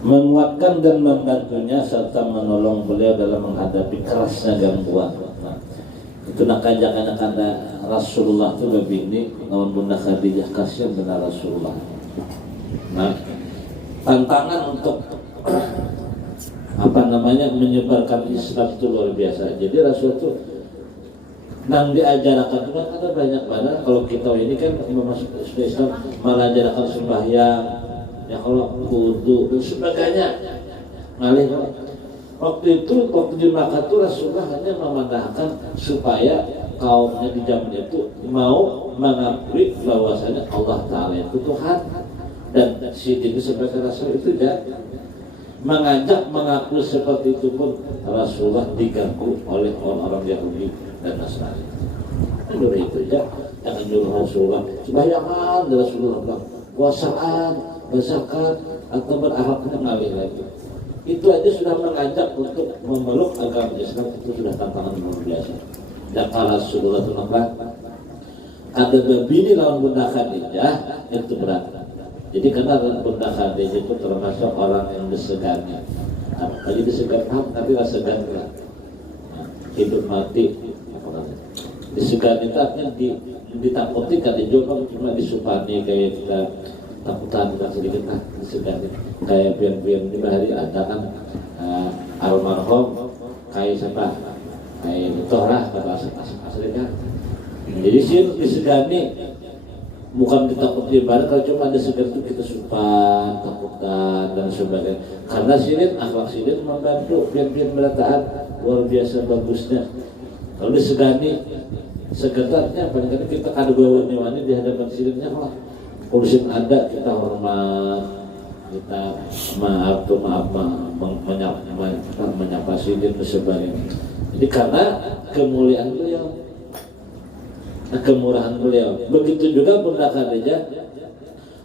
menguatkan dan membantunya serta menolong beliau dalam menghadapi kerasnya gangguan. Nah, itu nak kajakan kata Rasulullah itu lebih ini lawan Bunda Khadijah, kasihan benar Rasulullah. Nah, tantangan untuk menyebarkan Islam itu luar biasa. Jadi Rasul itu nang diajarkan cuma ada banyak banget. Kalau kita ini kan masuk Islam malah ajarkan sembahyang, ya kalau wudu dan sebagainya. Ngalih waktu di Makkah itu Rasulullah hanya memandangkan supaya kaumnya di zaman itu mau mengakui bahwasanya Allah Ta'ala itu Tuhan, dan Siddiq sebagai Rasul itu ya mengajak mengaku seperti itu pun Rasulullah diganggu oleh orang-orang Yahudi dan Nasrani. Itu ya, jangan nyuruh Rasulullah sembahyang, Rasulullah bilang puasaan, berzakat atau berakhlaknya ngalih lagi. Itu aja sudah mengajak untuk memeluk agama Islam, itu sudah tantangan luar biasa. Dan kalau Rasulullah itu nampak ada berbini lawan Bunda Khadijah itu berat. Jadi karena Bunda Khadijah itu termasuk orang yang disegani. Tadi disegani tapi rasa segan lah. Hidup mati. Disegani itu artinya ditakuti kan dijual, cuma disupani kayak kita takutan kita sedikit disegani. Kayak pian-pian di hari ada kan almarhum kayak siapa? Kayak itu lah kata aslinya. Jadi sih disegani bukan ditakuti ibadah, kalau cuma ada segar itu kita sumpah, takutan dan sebagainya. Karena sirin, akhlak sirin membantu pian-pian berataan luar biasa bagusnya. Kalau disegani, segetarnya paling-paling kita kado wani-wani di hadapan sirinnya lah. Urusin ada kita hormat, kita maaf menyapa sirin dan sebagainya. Jadi karena kemuliaan beliau, kemurahan beliau. Begitu juga Bunda Khadijah,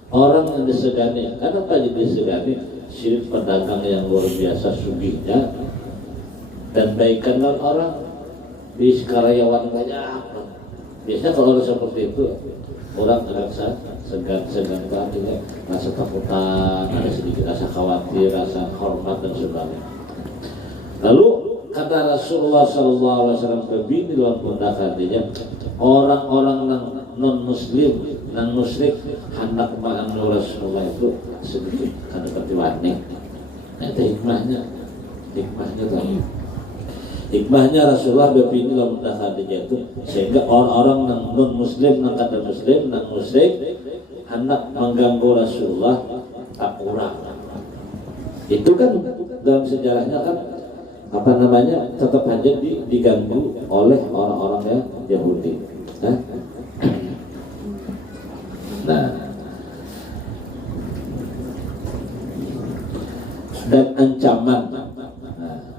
orang yang disegani. Kenapa jadi disegani? Sirik pedagang yang luar biasa sugihnya dan baikan orang di karyawan banyak. Biasanya kalau seperti itu orang agak segan artinya rasa takutan, ada sedikit rasa khawatir, rasa hormat dan sebagainya. Lalu kata Rasulullah SAW berbini lawan Bunda Khadijah, orang-orang non muslim, non musyrik hendak ma'anu Rasulullah itu sedikit kada petiwane. Nah, itu hikmahnya tuh. Hikmahnya Rasulullah berbini lawan Bunda Khadijah itu sehingga orang-orang non muslim, non kada muslim, non musyrik hendak mengganggu Rasulullah tak kurang. Itu kan dalam sejarahnya kan tetap aja diganggu oleh orang-orang yang Yahudi. Nah, dan ancaman,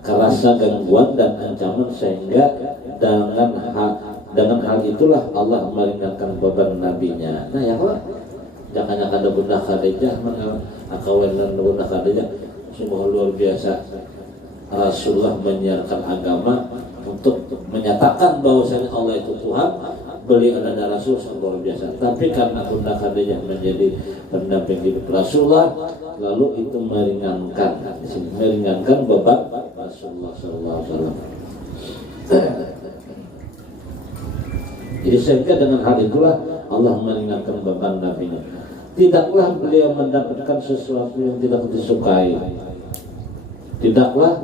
kerasa gangguan dan ancaman sehingga dengan hal itulah Allah meringankan beban nabinya. Nah ya Allah, jangan ada Bunda Khadijah, akawenan Bunda Khadijah sungguh luar biasa. Rasulullah menyiarkan agama untuk menyatakan bahwasanya Allah itu Tuhan, beliau adalah Rasul luar biasa. Tapi karena Bunda Khadijah menjadi pendamping hidup Rasulullah, lalu itu meringankan beban Rasulullah SAW. Jadi sehingga dengan hal itulah Allah meringankan beban nabinya. Tidaklah beliau mendapatkan sesuatu yang tidak disukai. Tidaklah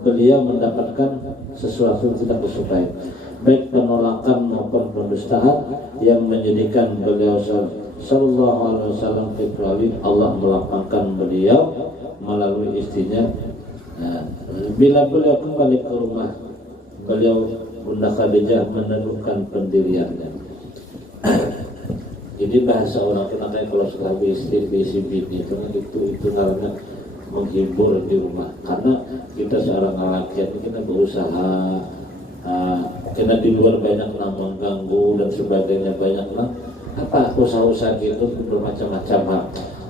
beliau mendapatkan sesuatu yang tidak disukai, baik penolakan maupun pendustaan yang menyedihkan beliau sallallahu alaihi wasallam, kecuali Allah melapangkan beliau melalui istrinya. Nah, bila beliau kembali ke rumah, beliau Bunda Khadijah meneguhkan pendiriannya. Jadi bahasa orang kenapa kalau sudah istri bini itu namanya menghibur di rumah, karena kita seorang laki kita berusaha, karena di luar banyak mengganggu dan sebagainya, banyak usaha-usaha gitu bermacam-macam hal.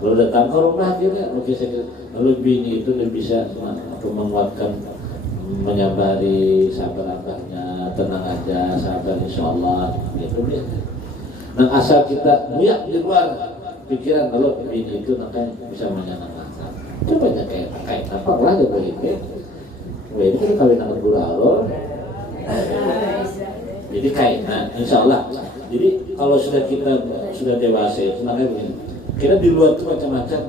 Lalu datang ke rumah akhirnya lalu bini itu bisa menguatkan, menyabari, sabar abahnya, tenang aja, sabar insyaallah gitu ya. Nah asal kita muyak di luar pikiran, lalu bini itu nanti bisa menyenangkan. Itu banyak kayak apa lah gitu ini. Ini kan kawin anak guralor. Jadi kain, nah insya Allah. Jadi kalau sudah dewasa itu namanya begini. Kita di luar itu macam-macam.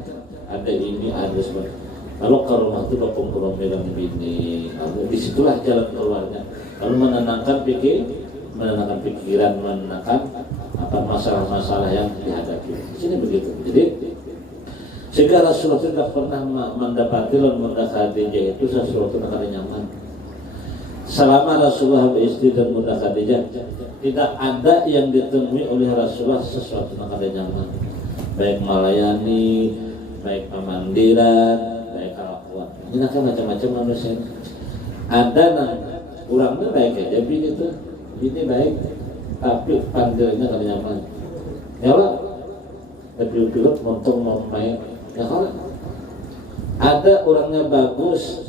Ada ini, ada sebagainya. Kalau ke rumah itu berkumpul bilang bini, lalu disitulah jalan keluarnya. Lalu menenangkan pikiran, menenangkan apa masalah-masalah yang dihadapi. Di sini begitu. Jadi sehingga Rasulullah tidak pernah mendapati dan mendekati itu sesuatu yang nyaman. Selama Rasulullah beristri dan muda Khadijah, tidak ada yang ditemui oleh Rasulullah sesuatu yang nyaman. Baik melayani, baik pemandiran, baik kelakuan. Ini kan macam-macam manusia. Ada kurangnya baik aja, ini baik, tapi pandirnya kada nyaman. Ya Allah, tapi pilot montong mau main, ya Allah. Ada orangnya bagus,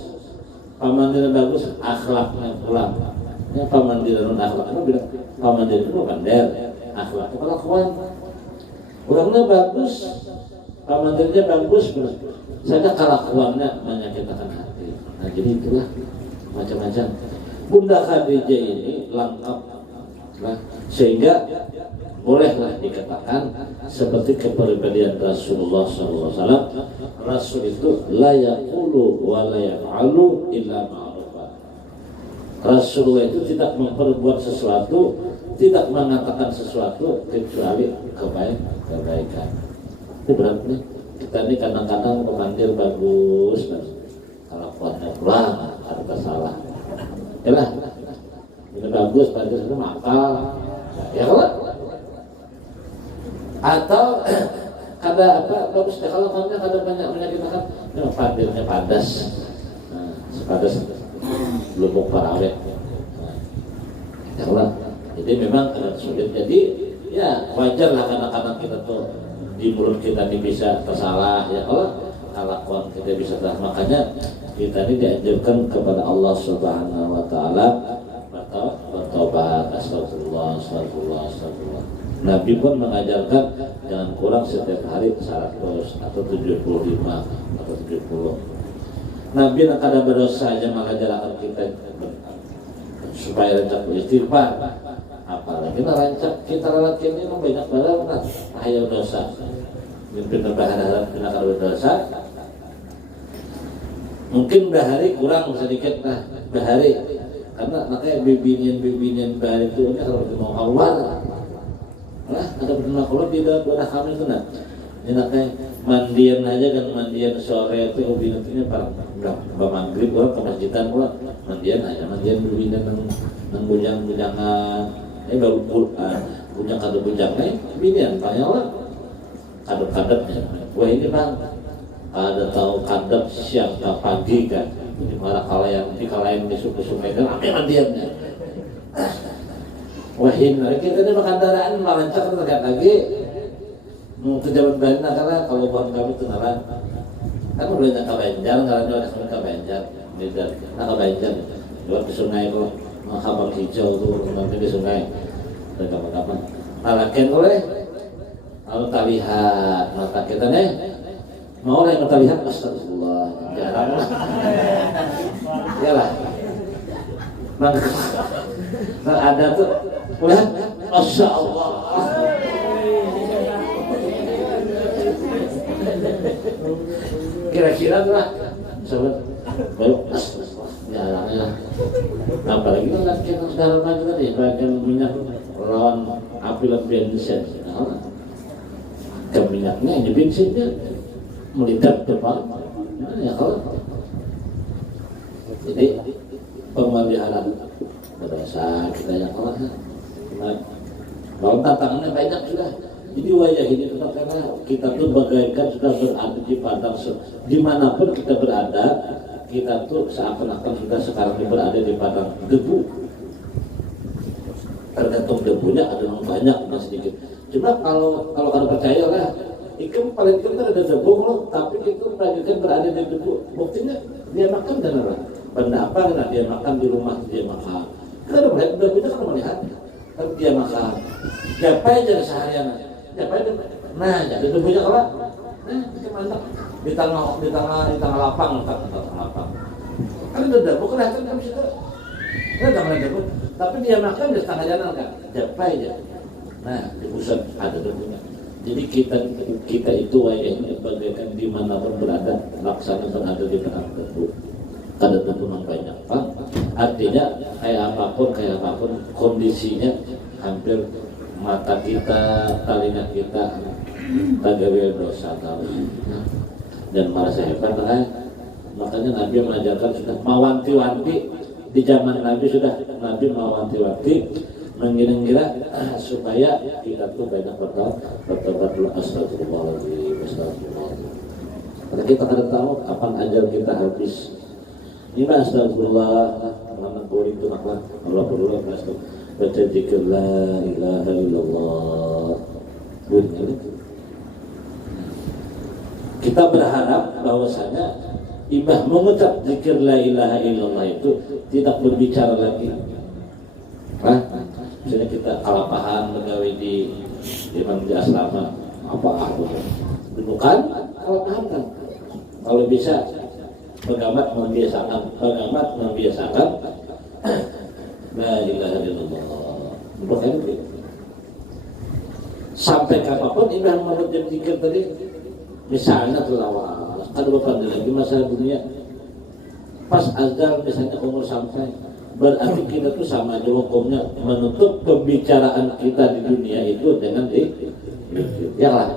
pamandiran bagus, akhlaknya pulang. Yang pamandiran akhlaknya bilang pamandiran itu pandai, akhlaknya kelakuan. Orangnya bagus, pamandirannya bagus, saja kelakuannya menyakitkan hati. Nah jadi itulah macam-macam. Bunda Khadijah ini lengkap, nah, sehingga bolehlah dikatakan seperti kepribadian Rasulullah SAW. Rasul itu la yaqulu wa la yaf'alu illa ma'rufan. Rasulullah itu tidak memperbuat sesuatu, tidak mengatakan sesuatu kecuali kebaikan. Itu berarti kita ini kadang-kadang pemandir bagus, kalau kuatnya pulang ada salah. Yalah, ini bagus, pandir itu makal. Ya kalau atau ada apa bagus deh kalau kamu ada banyak menyakitkan, pandirnya padas, sepadas lubuk parawet. Ya kalau jadi memang sulit. Jadi ya wajar lah kadang-kadang kita tuh di mulut kita ini bisa tersalah. Ya kalau kelakuan kita bisa tersalah, makanya kita ini dianjurkan kepada Allah Subhanahu Wa Taala bertobat, astagfirullah. Nabi pun mengajarkan jangan kurang setiap hari 100 atau 75 atau 70. Nabi nak ada berdosa aja mengajarkan kita supaya rancak beristighfar. Apalagi rancak kita lelaki ini banyak banget ayo dosa. Mungkin berharap kita kalau berdosa. Mungkin bahari kurang sedikit bahari. Karena makanya bibinian bahari itu kalau mau keluar. Nah, ada pernah kalau tidak ada kami itu ini kayak mandian aja kan, mandian sore itu binatnya para maghrib orang ke masjidan pula mandian berbinat nang bujang-bujangan baru bujang kado bujangnya binian banyak lah kadep-kadepnya. Wah ini bang ada tahu kadep siang ke pagi kan di mana kalayan masuk ke sungai kan ambil mandiannya. Wahin, kita ini kendaraan melancak terdekat lagi ke Jalan Banda karena kalau buat kami kenalan kan bolehnya ke Banjar, karena ada ke Banjar ke Banjar buat ke sungai kok menghabang hijau tuh nanti di sungai ada kapan-kapan alaken oleh lalu tak lihat mata kita nih mau yang kita lihat astagfirullah jarang lah iyalah nah, ada tuh lihat Masya Allah kira-kira lah sobat baru jarangnya apalagi kan kita sudah remaja tadi bagian minyak lawan api lebih bensin ke minyaknya ini bensinnya meledak depan ya kalau jadi pemeliharaan berdosa kita yang kalah bahwa tantangannya banyak sudah. Jadi wajah ini tetap karena kita tuh bagaikan sudah berada di padang dimanapun kita berada, kita tuh seakan-akan sudah sekarang ini berada di padang debu. Tergantung debunya ada yang banyak ada sedikit. Cuma kalau ada percaya lah, ikan paling kita ada debu loh, tapi itu bagaikan berada di debu. Buktinya dia makan dan apa? Benda apa kan dia makan di rumah dia makan. Kita udah melihat debunya kan melihat, tapi dia makan. Siapa aja seharian? Siapa aja? Nah, jadi debunya kalau, kita mantap. di tengah lapang kan udah bukan hasil kan situ nggak ada pun tapi dia makan di setengah jalan kan japai aja nah di pusat ada tentunya jadi kita itu wayahnya bagaikan dimanapun berada laksanakan ada di tengah tentu ada tentu banyak pak artinya kayak apapun kondisinya hampir mata kita telinga kita tagawe dosa tahu dan merasa hebat makanya Nabi mengajarkan sudah mewanti-wanti di zaman Nabi sudah Nabi mewanti-wanti mengira-ngira supaya kita tuh banyak bertobat astagfirullahaladzim karena kita kadang tahu apa ajal kita habis ini astagfirullah mana boleh itu maklah Allah perlu baca zikir la ilaha illallah kita berharap bahwasanya ibah mengucap zikir la ilaha illallah itu tidak berbicara lagi. Misalnya kita kalapahan megawe di asrama apa bukan kalapahan kan. Kalau bisa pengamat membiasakan la ilaha illallah. Bukan itu. Sampai kapanpun ibah mengucap zikir tadi misalnya telawat ada beberapa lagi masalah dunia pas azal misalnya umur sampai berarti kita tuh sama aja hukumnya menutup pembicaraan kita di dunia itu dengan ya lah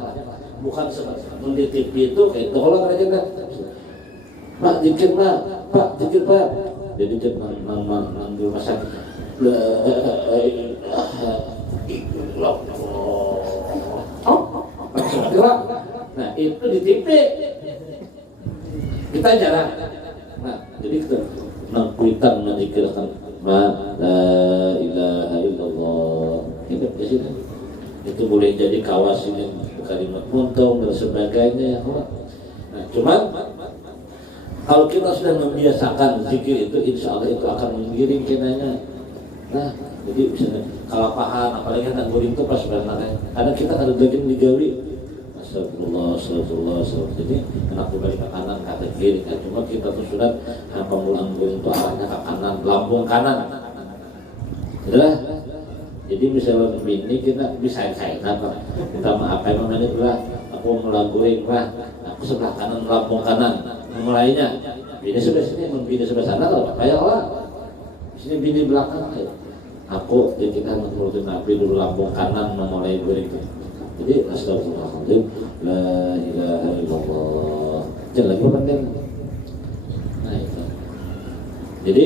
bukan seperti di TV itu kayak tolong aja kan pak dikit pak jadi di rumah sakit nah itu di TV kita jarang nah jadi kita kuitan menzikirkan la ilaha illallah itu boleh jadi kawas ini kalimat puntung dan sebagainya nah cuman kalau kita sudah membiasakan zikir itu insya Allah itu akan mengiring kinanya nah jadi misalnya kalapahan apalagi anak guring itu pas sebenarnya karena kita ada bagian digawi Astagfirullah. Jadi kenapa balik ke kanan, ke kiri? Kan cuma kita tuh sudah pemulang guring itu arahnya ke kanan, lambung kanan. Sudah. Jadi misalnya ini kita bisa apa? Minta maaf ya namanya itulah. Aku mulang guring lah. Aku sebelah kanan, lambung kanan. Mulainya. Bini sebelah sini, bini sebelah sana kalau kayak lah. Sini bini belakang. Aku jadi kita menurut Nabi dulu lambung kanan memulai guring itu. Jadi astagfirullahaladzim la ilaha illallah jangan lagi penting nah itu jadi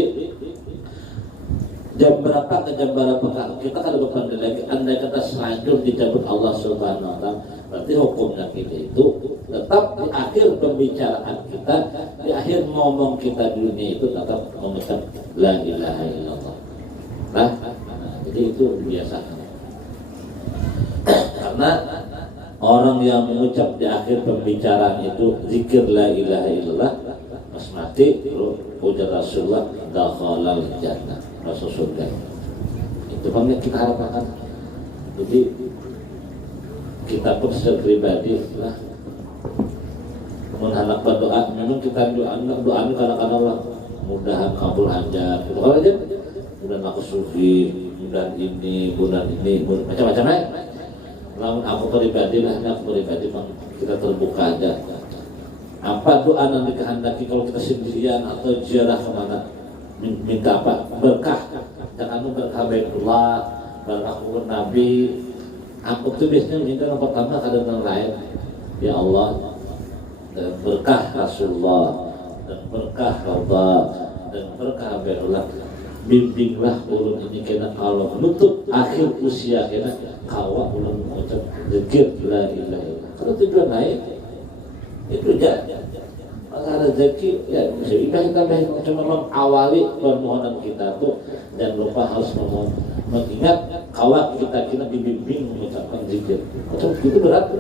jam berapa ke jam berapa kita kan bukan lagi andai kata selanjut dicabut Allah subhanahu wa ta'ala berarti hukumnya kita itu tetap di akhir pembicaraan kita di akhir ngomong kita di dunia itu tetap mengucap la ilaha illallah nah jadi itu biasa karena orang yang mengucap di akhir pembicaraan itu zikir la ilaha illallah pas mati ujar Rasulullah dakhalal jannah masuk surga itu banget kita harapkan jadi kita pun secara pribadi lah mengharap berdoa memang kita doa karena Allah mudahan kabul hajat itu kalau aja mudah aku sufi mudah ini macam-macam namun aku pribadi kita terbuka aja apa doa yang dikehendaki kalau kita sendirian atau ziarah kemana minta apa berkah dan anu berkah Baitullah berkah Nabi aku tuh biasanya minta yang pertama kadang lain ya Allah berkah Rasulullah dan berkah Allah dan berkah Baitullah bimbinglah ulun ini kena Allah menutup akhir usia kena kawa ulun mengucap zikir la ilaha illallah kalau tujuan naik itu aja maka rezeki ya bisa kita cuma mengawali permohonan kita tuh dan lupa harus mengingat kawa kita dibimbing mengucapkan zikir itu berat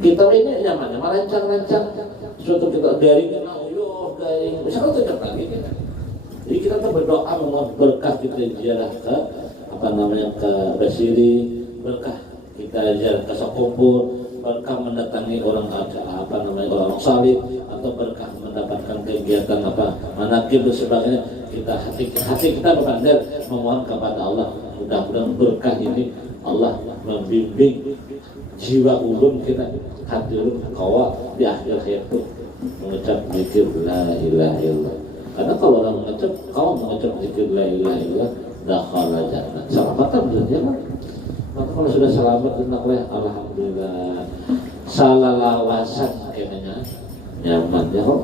kita ini nyaman rancang suatu kita dari misalnya tidak lagi jadi kita tuh berdoa memohon berkah kita ziarah ke ke Basiri berkah kita ziarah ke Sokumpul berkah mendatangi orang orang salih, atau berkah mendapatkan kegiatan manakib dan sebagainya, hati kita berbandar memohon kepada Allah, mudah-mudahan berkah ini Allah membimbing jiwa ulun kita, hati ulun kawa di akhir hayat itu mengucap zikir la ilaha illallah. Karena kalau orang mengucap zikir la ilaha illallah, dakhala jannah, selamatan dunia. Maka kalau sudah selamat, alhamdulillah, salah lawasan kayaknya nyaman ya kok.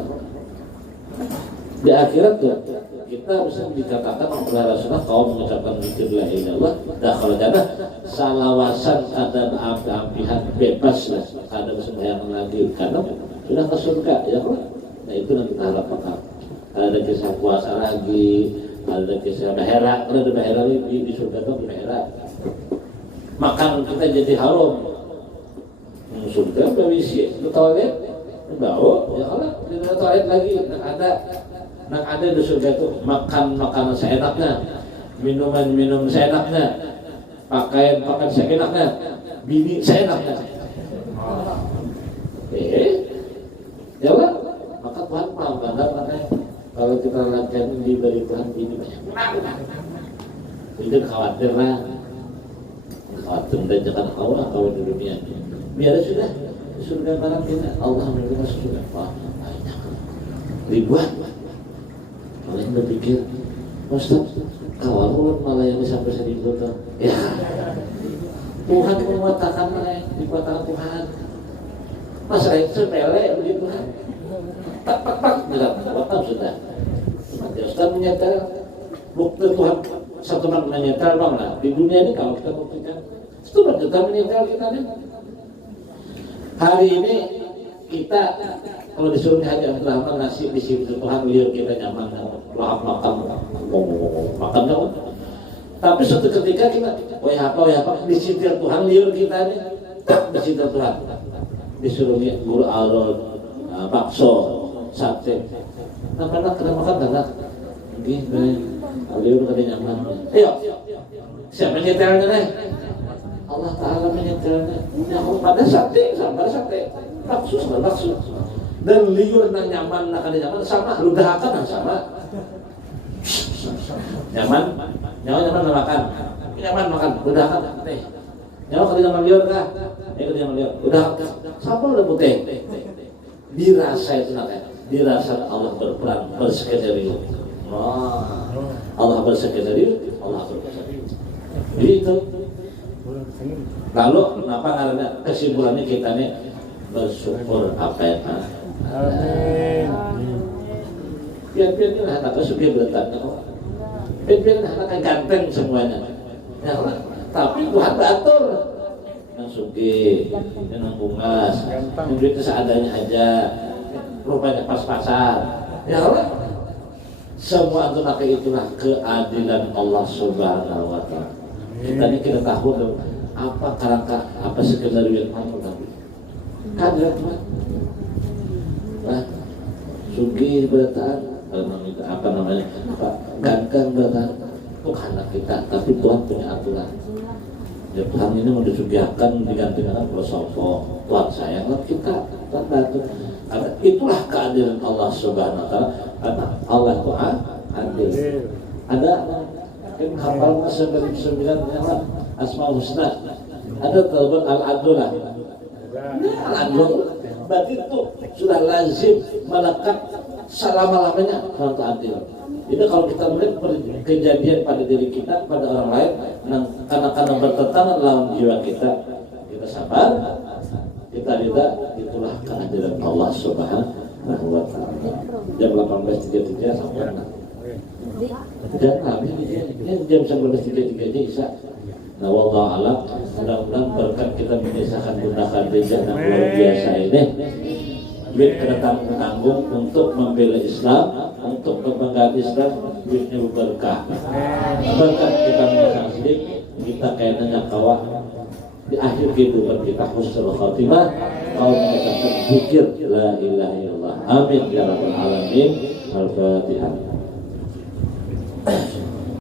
Di akhirat tuh kita bisa dikatakan oleh Rasulullah, kaum mengucapkan zikir la ilaha illallah dakhala jannah, salawasan ada ampihan bebas lah, ada sembahyang lagi karena sudah ke surga ya kok. Nah itu yang kita harapkan. Ada kisah puasa lagi, ada kisah bahera, kalau ada bahera di surga tuh bahera. Makan kita jadi harum. Surga berisi ke toilet, bau ya kalau di toilet lagi ada di surga itu makan makanan seenaknya, minum seenaknya, pakaian seenaknya, bini seenaknya. Ya lah, maka Tuhan mau makanya kalau kita latihan diberi Tuhan bini banyak, itu khawatir lah. Dan jangan khawatir di dunia. Biar sudah surga barang kita Allah memberikan surga banyak ribuan. Kalau yang berpikir Ustaz kawal malah yang sampai 1000 tuh ya Tuhan mengatakan dikatakan Tuhan masalah itu sepele begitu kan tak bilang sudah Ustaz menyatakan bukti Tuhan satu orang menyatakan bang lah di dunia ini kalau kita buktikan itu kita menyatakan kita nih. Hari ini kita kalau disuruh Haji Abdul Rahman nasi di situ Tuhan liur kita nyaman lahap makan tapi suatu ketika kita apa di situ Tuhan liur kita nih di situ Tuhan disuruh guru alol bakso sate apa kena makan enggak gitu liur kita nyaman ayo siapa nyetelnya nih Allah Ta'ala menyetelnya yang pada sate bakso dan liur dan nyaman sama ludahakan sama nyaman makan ludahakan nyaman kalau nyaman liur kah udah sama udah putih dirasa itu dirasa Allah berperan berskenario Allah berskenario itu. Lalu kenapa karena kesimpulannya kita nih bersyukur apa ya Pak? Amin. Biar anak suka bertanya, biar anak ganteng semuanya. Ya, tapi Tuhan atur yang suki, yang bungas, yang duitnya seadanya aja, rupanya pas-pasan. Ya Allah, semua itu pakai itulah keadilan Allah Subhanahu Wa Taala. Kita tahu apa kerangka apa skenario yang mampu tapi kan Tuhan sugi berataan apa namanya ganteng berataan bukan anak kita tapi Tuhan punya aturan ya Tuhan ini mau disugihakan digantikan oleh sopok Tuhan sayang kita Tuhan bantu karena itulah keadilan Allah Subhanahu Wa Taala karena Allah itu adil ada kan hafal 99 Asmaul Husna ada telepon Al-Adullah Al-Adullah berarti itu sudah lazim melekat selama-lamanya Tuhan adil. Jadi kalau kita melihat kejadian pada diri kita pada orang lain karena bertentangan lawan jiwa kita sabar kita tidak itulah keadilan Allah Subhanahu Wa Taala. Jam 18.33 sampai dan kami ini jam 19.33 aja bisa. Nah, wallahu a'lam. Mudah-mudahan berkat kita mengisahkan Bunda Khadijah yang luar biasa ini, duit kedatangan tanggung untuk membela Islam, untuk kebanggaan Islam, duitnya berkah. Berkat kita mengisahkan sedikit, kita kayaknya kawah di akhir kehidupan kita husnul khatimah, kalau mengucapkan zikir la ilaha illallah. Amin ya rabbal alamin. Al-Fatihah.